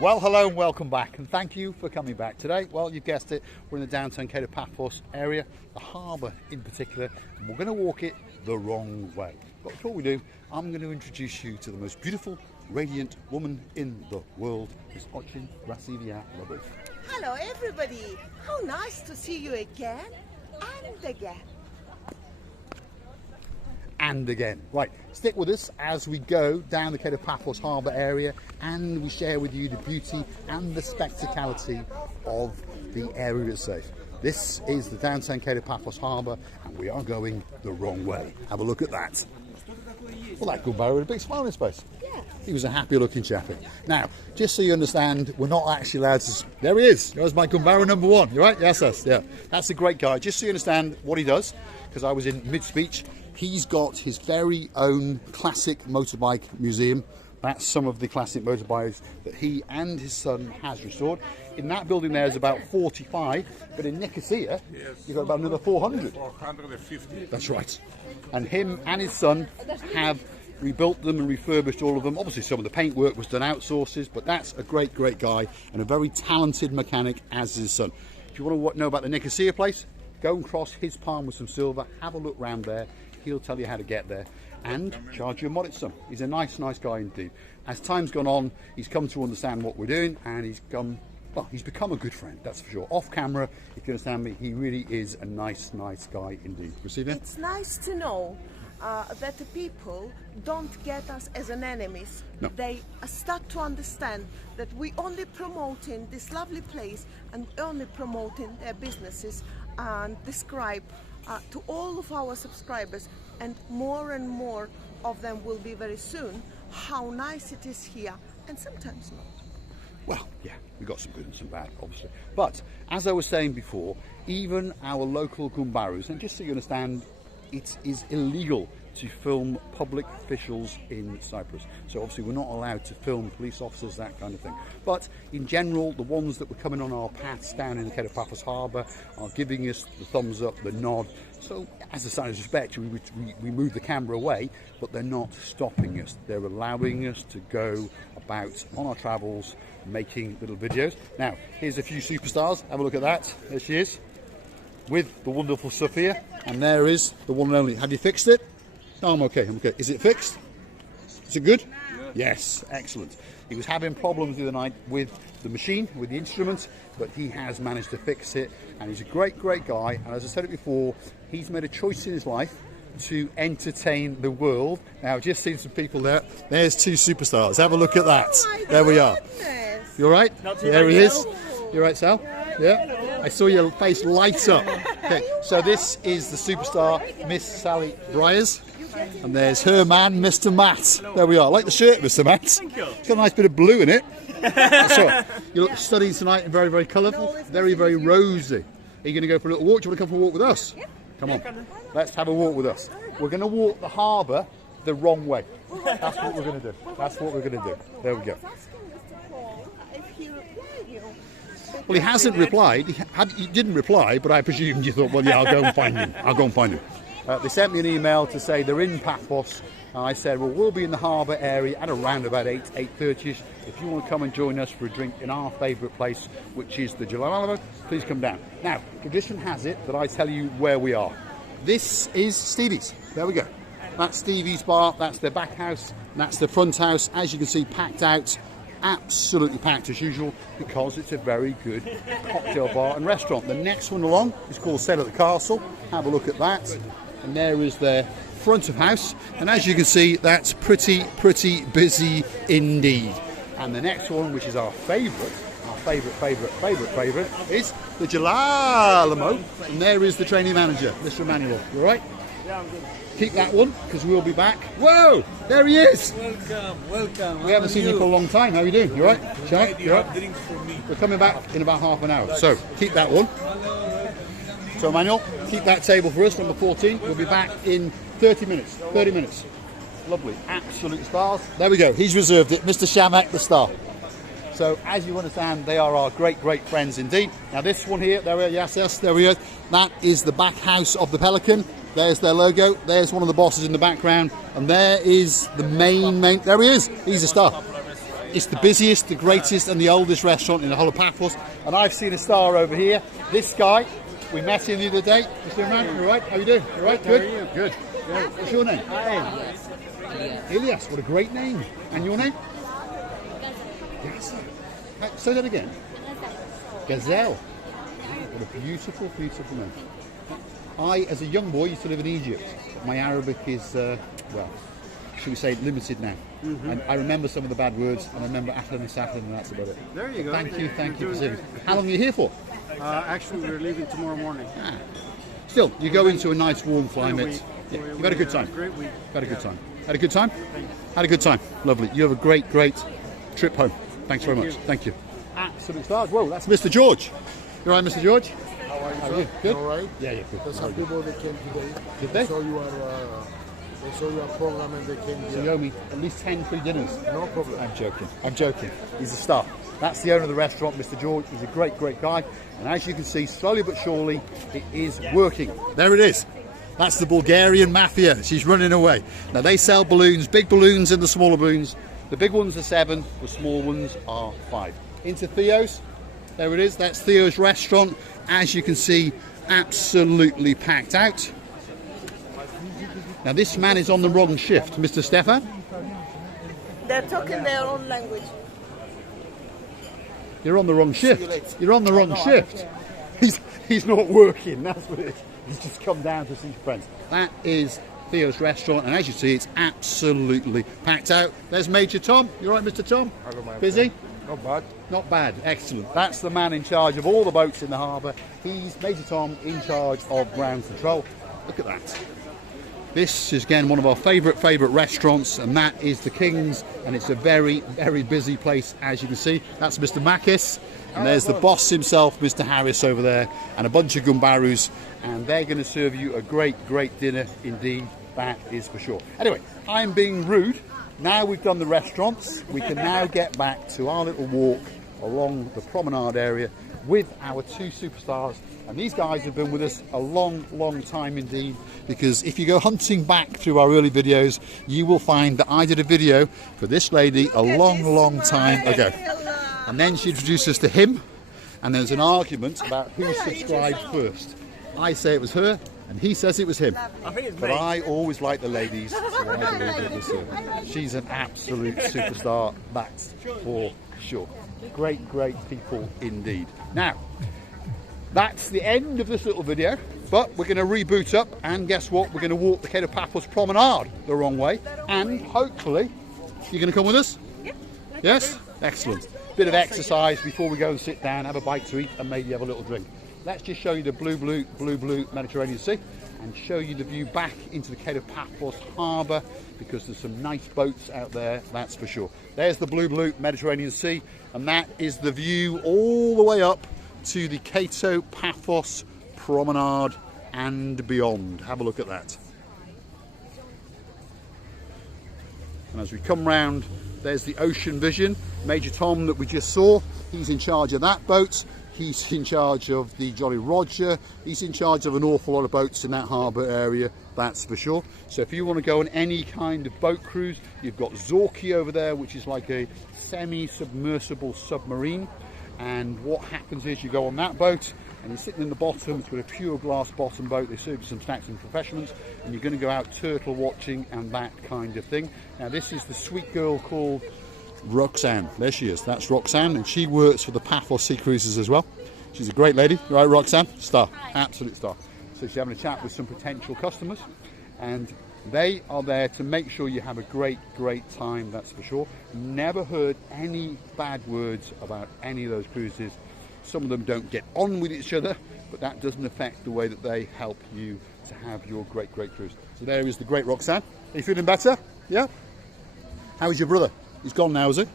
Well, hello and welcome back, and thank you for coming back today. Well, you've guessed it, we're in the downtown Cape of Paphos area, the harbour in particular, and we're going to walk it the wrong way. But before we do, I'm going to introduce you to the most beautiful, radiant woman in the world, Miss Ochin Rasivia Lobov. Hello everybody, how nice to see you again and again. And again. Right, stick with us as we go down the Cape of Paphos Harbour area and we share with you the beauty and the spectacality of the area itself. This is the downtown Cape of Paphos Harbour and we are going the wrong way. Have a look at that. Well, that good barrow with a big smile on his face. Yeah. He was a happy looking chappie. Now, just so you understand, we're not actually allowed to... There he is. There's my Gumbaro number one. You right? Yes, yeah. That's a great guy. Just so you understand what he does, because I was in mid-speech, he's got his very own classic motorbike museum. That's some of the classic motorbikes that he and his son has restored. In that building there is about 45, but in Nicosia, you've got about another 400. 450. That's right. And him and his son have rebuilt them and refurbished all of them. Obviously some of the paintwork was done outsources, but that's a great guy and a very talented mechanic as his son. If you want to know about the Nicosia place, go and cross his palm with some silver, have a look round there. He'll tell you how to get there and charge you a modest sum. He's a nice guy indeed. As time's gone on, he's come to understand what we're doing and he's become a good friend, that's for sure. Off camera, if you understand me, he really is a nice guy indeed. Receiving? It's nice to know that the people don't get us as an enemies. No. They start to understand that we only promoting this lovely place and only promoting their businesses and describe to all of our subscribers, and more of them will be very soon, how nice it is here, and sometimes not. Well, yeah, we got some good and some bad, obviously. But as I was saying before, even our local Gumbarus, and just so you understand, it is illegal to film public officials in Cyprus. So obviously we're not allowed to film police officers, that kind of thing. But in general, the ones that were coming on our paths down in the Cape of Paphos Harbour are giving us the thumbs up, the nod. So as a sign of respect, we move the camera away, but they're not stopping us. They're allowing us to go about on our travels, making little videos. Now, here's a few superstars. Have a look at that. There she is, with the wonderful Sophia. And there is the one and only. Have you fixed it? No, I'm okay. Is it fixed? Is it good? Yes, excellent. He was having problems the other night with the machine, with the instrument, but he has managed to fix it. And he's a great guy. And as I said it before, he's made a choice in his life to entertain the world. Now, I've just seen some people there. There's two superstars. Have a look at that. Oh there we are. Goodness. You all right? There he is. You all right, Sal? Yeah? I saw your face light up. Okay, so this is the superstar, Miss Sally Briers. And there's her man, Mr. Matt. There we are. I like the shirt, Mr. Matt. Thank you. It's got a nice bit of blue in it. So, you look stunning tonight and very colourful. Very rosy. Are you going to go for a little walk? Do you want to come for a walk with us? Come on. Let's have a walk with us. We're going to walk the harbour the wrong way. That's what we're going to do. That's what we're going to do. There we go. Well, he hasn't replied. He didn't reply, but I presumed you thought, well, yeah, I'll go and find him. They sent me an email to say they're in Paphos. And I said, well, we'll be in the harbour area at around about 8:30ish. If you want to come and join us for a drink in our favourite place, which is the Jalal, please come down. Now, tradition has it that I tell you where we are. This is Stevie's. There we go. That's Stevie's bar. That's their back house. That's the front house. As you can see, packed out. Absolutely packed as usual, because it's a very good cocktail bar and restaurant. The next one along is called Set at the Castle. Have a look at that. And there is their front of house, and as you can see, that's pretty busy indeed. And the next one, which is our favourite is the Jalal, and there is the training manager, Mr. Emmanuel. You all right? Yeah, I'm good. Keep that one, because we'll be back. Whoa, there he is. Welcome. We haven't seen you for a long time. How are you doing? You all right? Shall You have drinks for me. We're coming back in about half an hour, so keep that one. So Emmanuel, keep that table for us, number 14. We'll be back in 30 minutes. 30 minutes. Lovely. Absolute stars. There we go. He's reserved it. Mr. Shamak, the star. So as you understand, they are our great friends indeed. Now this one here, there we are. Yes, there we go. That is the back house of the Pelican. There's their logo. There's one of the bosses in the background. And there is the main. There he is. He's a star. It's the busiest, the greatest and the oldest restaurant in the whole of Paphos. And I've seen a star over here. This guy, we met him the other day. Mr. Imran, you all right? How you doing? You all right? Good? Good. What's your name? Elias. What a great name. And your name? Yes. Say that again. Gazelle. What a beautiful, beautiful name. I, as a young boy, used to live in Egypt. My Arabic is, well, should we say limited now. And I remember some of the bad words, and I remember Ahlan and Sahlan, and that's about it. There you go. Thank you for saying. How long are you here for? Actually, we're leaving tomorrow morning. Still, you go into a nice warm climate. Yeah, you had a good time. Great week. Had a good time. Had a good time? Had a good time. Lovely. You have a great, great trip home. Thanks very much. Thank you. Absolute stars. Whoa, that's Mr. George. You all right, Mr. George? How are you? Good? All right? Yeah, good. There's some people that came today. Did they? They saw your program and they came So here. you owe me at least 10 free dinners. No problem. I'm joking. I'm joking. He's a star. That's the owner of the restaurant, Mr. George. He's a great, great guy. And as you can see, slowly but surely, it is working. There it is. That's the Bulgarian mafia. She's running away. Now, they sell balloons, big balloons and the smaller balloons. The big ones are 7, the small ones are 5. Into Theo's. There it is. That's Theo's restaurant. As you can see, absolutely packed out. Now, this man is on the wrong shift. Mr. Stefan? They're talking their own language. You're on the wrong shift. You're on the wrong shift. He's not working. That's what it is. He's just come down to see friends. That is Theo's restaurant, and as you see, it's absolutely packed out. There's Major Tom. You all right, Mr. Tom? Busy? Not bad. Not bad. Excellent. That's the man in charge of all the boats in the harbour. He's Major Tom, in charge of ground control. Look at that. This is again one of our favourite restaurants, and that is the King's, and it's a very, very busy place, as you can see. That's Mr. Makis, and there's the boss himself, Mr. Harris, over there, and a bunch of gumbarus, and they're going to serve you a great, great dinner indeed. That is for sure. Anyway, I'm being rude. Now we've done the restaurants, we can now get back to our little walk along the promenade area with our 2 superstars. And these guys have been with us a long, long time indeed, because if you go hunting back through our early videos, you will find that I did a video for this lady a long, long time ago. And then she introduced us to him, and there's an argument about who subscribed first. I say it was her, and he says it was him. But I always like the ladies, so I believe it was her. She's an absolute superstar, that's for sure. Great, great people indeed. Now, that's the end of this little video, but we're going to reboot up, and guess what? We're going to walk the Cape of Paphos promenade the wrong way, and hopefully you're going to come with us? Yes? Excellent. Bit of exercise before we go and sit down, have a bite to eat, and maybe have a little drink. Let's just show you the blue Mediterranean Sea, and show you the view back into the Cape of Paphos Harbour, because there's some nice boats out there, that's for sure. There's the blue Mediterranean Sea, and that is the view all the way up to the Cato Paphos Promenade and beyond. Have a look at that. And as we come round, there's the Ocean Vision. Major Tom that we just saw, he's in charge of that boat. He's in charge of the Jolly Roger. He's in charge of an awful lot of boats in that harbour area, that's for sure. So if you want to go on any kind of boat cruise, you've got Zorki over there, which is like a semi-submersible submarine. And what happens is you go on that boat and you're sitting in the bottom. It's got a pure glass bottom boat. They serve you some snacks and refreshments, and you're going to go out turtle watching and that kind of thing. Now this is the sweet girl called Roxanne. There she is. That's Roxanne, and she works for the Paphos Sea Cruises as well. She's a great lady, right, Roxanne? Star, absolute star. So she's having a chat with some potential customers, and they are there to make sure you have a great, great time, that's for sure. Never heard any bad words about any of those cruises. Some of them don't get on with each other, but that doesn't affect the way that they help you to have your great, great cruise. So there is the great Roxanne. Are you feeling better? Yeah? How is your brother? He's gone now, is he?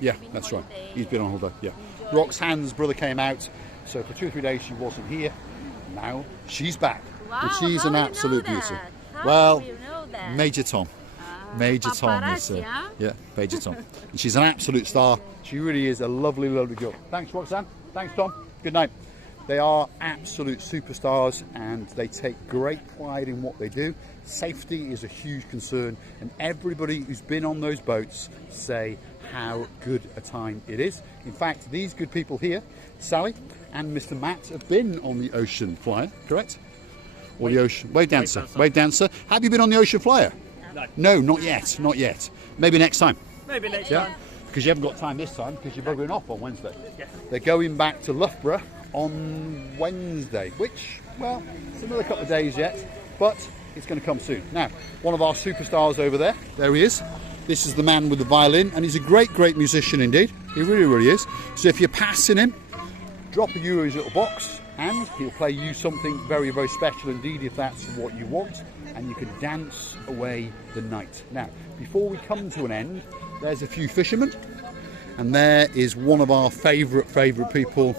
Yeah, that's right. He's been on holiday, yeah. Roxanne's brother came out, so for 2 or 3 days she wasn't here. Now she's back. Wow, and she's an absolute beauty. Well, Major Tom. Major Tom is, yeah, Major Tom. And she's an absolute star. She really is a lovely, lovely girl. Thanks, Roxanne. Thanks, Tom. Good night. They are absolute superstars and they take great pride in what they do. Safety is a huge concern, and everybody who's been on those boats say how good a time it is. In fact, these good people here, Sally and Mr. Matt, have been on the Ocean Flyer, correct? Or the Ocean Wave Dancer. Wave Dancer. Have you been on the Ocean Flyer? No. No, not yet. Not yet. Maybe next time. Maybe next Yeah. time. Because you haven't got time this time because you're buggering off on Wednesday. Yes. They're going back to Loughborough on Wednesday, which, well, it's another couple of days yet, but it's going to come soon. Now, one of our superstars over there he is. This is the man with the violin, and he's a great, great musician indeed. He really, really is. So if you're passing him, drop a euro in his little box, and he'll play you something very, very special indeed if that's what you want, and you can dance away the night. Now, before we come to an end, there's a few fishermen, and there is one of our favourite people.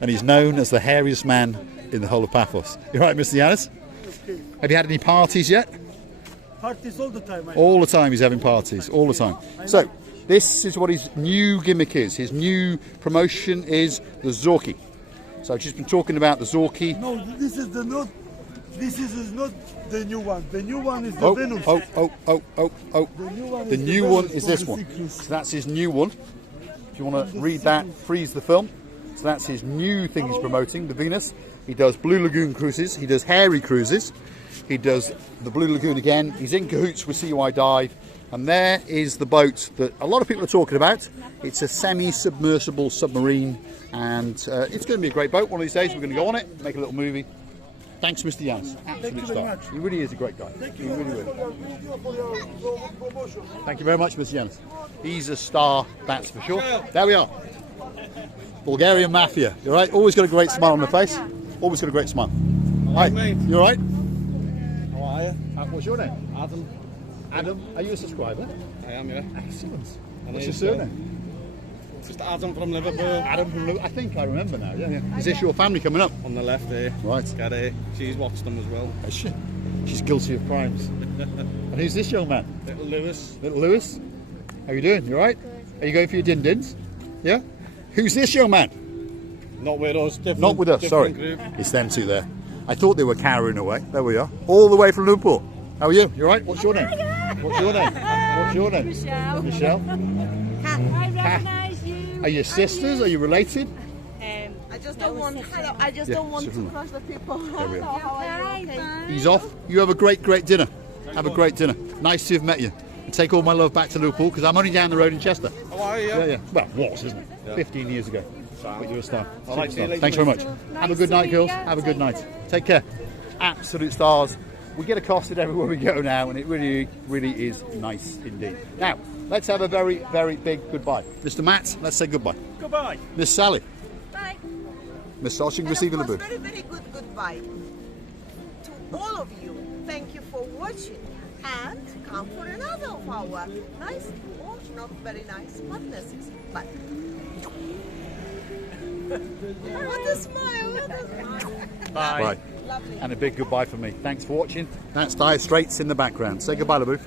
And he's known as the hairiest man in the whole of Paphos. You right, Mr. Yanis? Have you had any parties yet? Parties all the time. All the time he's having parties, all the time. So, this is what his new gimmick is. His new promotion is the Zorki. So I've just been talking about the Zorki. No, this is not the new one. The new one is the Venus. The new one is this one. So that's his new one. If you want to read that, freeze the film. So that's his new thing he's promoting, the Venus. He does Blue Lagoon cruises. He does hairy cruises. He does the Blue Lagoon again. He's in cahoots with CY Dive. And there is the boat that a lot of people are talking about. It's a semi-submersible submarine. And it's going to be a great boat. One of these days we're going to go on it, make a little movie. Thanks, Mr. Yanis. Absolute star. He really is a great guy. He really is. Thank you very much, Mr. Yanis. He's a star, that's for sure. There we are. Bulgarian Mafia. You all right? Always got a great smile on the face. Always got a great smile. Hi. You all right? How are you? What's your name? Adam. Adam. Are you a subscriber? I am, yeah. Excellent. My What's your name's, surname? Just Adam from Liverpool. Adam from Liverpool. I think I remember now. Yeah, yeah. Is this your family coming up? On the left there. Right. Gary. She's watched them as well. Is she? She's guilty of crimes. And who's this young man? Little Lewis. Little Lewis. How you doing? You all right? Are you going for your din-dins? Yeah? Who's this young man? Not with us. Different, Not with us, sorry. Group. It's them two there. I thought they were carrying away. There we are. All the way from Liverpool. How are you? You all right? What's your name? What's your name? What's your name? Michelle. Michelle? I recognise you. Are you sisters? Are you related? I just don't want. I just don't want to crush the people. There we are. How are you? Okay. He's off. You have a great, great dinner. Have a great dinner. Nice to have met you. And take all my love back to Liverpool because I'm only down the road in Chester. How are you? Yeah, yeah. Well, was, isn't it? Yeah. 15 years ago. But you're a star. All right, see you Superstar. later, Thanks very much. Nice Have a good to night, meet girls. you. Have a good night. Take care. Absolute stars. We get accosted everywhere we go now, and it really, really is nice indeed. Now, let's have a very, very big goodbye. Mr. Matt, let's say goodbye. Goodbye. Miss Sally. Bye. Miss Soshing, And receiving the of course, boot. very, very good goodbye to all of you. Thank you for watching, and come for another of our nice or not very nice partnerships. But what a smile! What a smile! Bye. Bye. Lovely. And a big goodbye from me. Thanks for watching. That's Dire Straits in the background. Say goodbye, LaBooth.